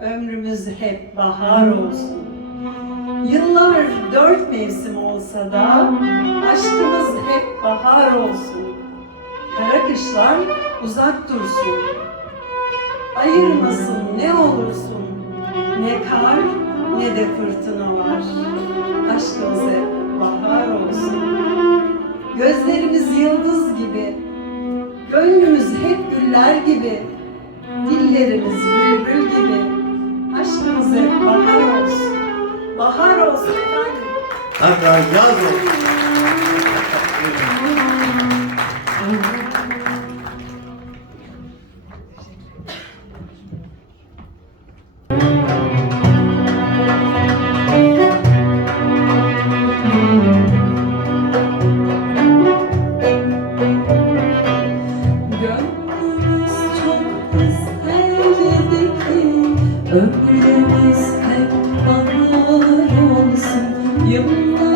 Ömrümüz hep bahar olsun. Yıllar dört mevsim olsa da aşkımız hep bahar olsun. Kara kışlar uzak dursun. Ayırmasın ne olursun. Ne kar ne de fırtınalar. Aşkımız hep bahar olsun. Gözlerimiz yıldız gibi. Gönlümüz hep güller gibi. Dillerimiz bülbül gibi aşkınızı bahar olsun. Bahar olsun efendim. Hatta yaz olsun. You.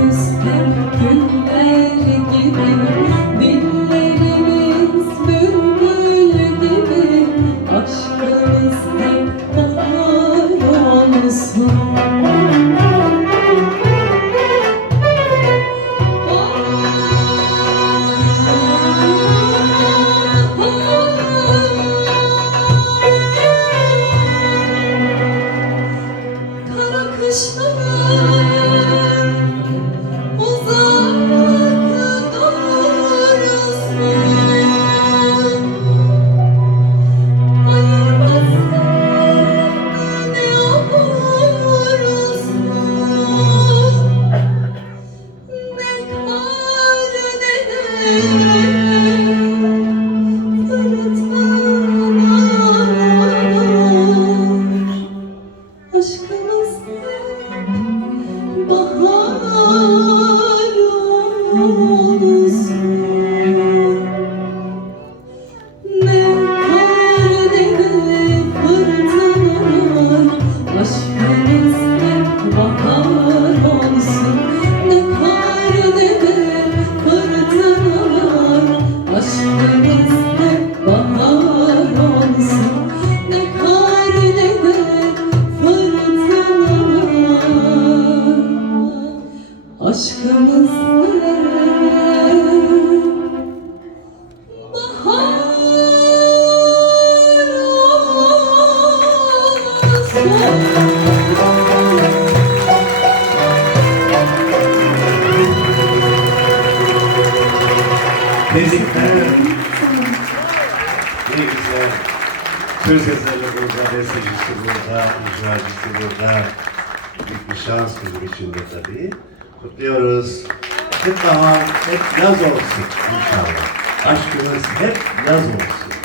this. Tebrikler. Ne güzel. Söz yazarı burada. Büyük bir şans bizim için tabii. Kutluyoruz. Hep bahar, hep yaz olsun inşallah. Aşkımız hep yaz olsun.